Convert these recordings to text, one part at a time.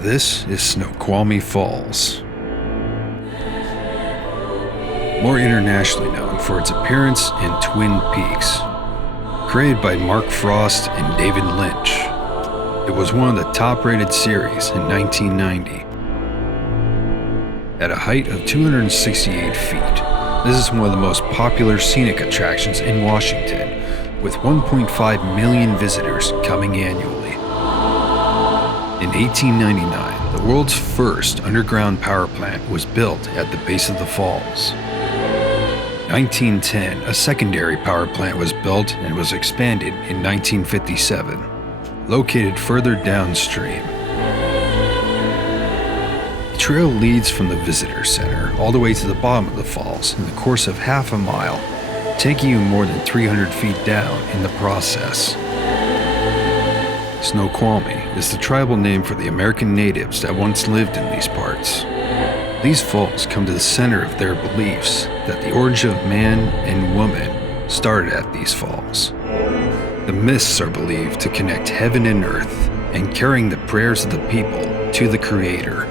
This is Snoqualmie Falls. More internationally known for its appearance in Twin Peaks. Created by Mark Frost and David Lynch, it was one of the top-rated series in 1990. At a height of 268 feet, this is one of the most popular scenic attractions in Washington, with 1.5 million visitors coming annually. In 1899, the world's first underground power plant was built at the base of the falls. 1910, a secondary power plant was built and was expanded in 1957, located further downstream. The trail leads from the visitor center all the way to the bottom of the falls in the course of half a mile, taking you more than 300 feet down in the process. Snoqualmie is the tribal name for the American natives that once lived in these parts. These falls come to the center of their beliefs that the origin of man and woman started at these falls. The myths are believed to connect heaven and earth and carrying the prayers of the people to the Creator.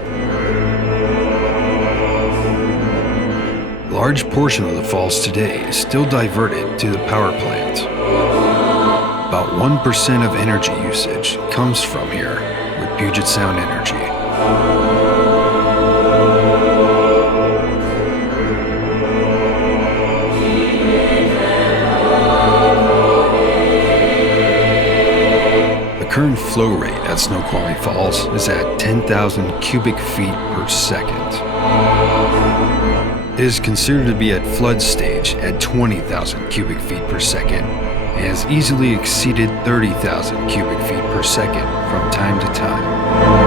A large portion of the falls today is still diverted to the power plant. About 1% of energy usage comes from here with Puget Sound Energy. The current flow rate at Snoqualmie Falls is at 10,000 cubic feet per second. It is considered to be at flood stage at 20,000 cubic feet per second and has easily exceeded 30,000 cubic feet per second from time to time.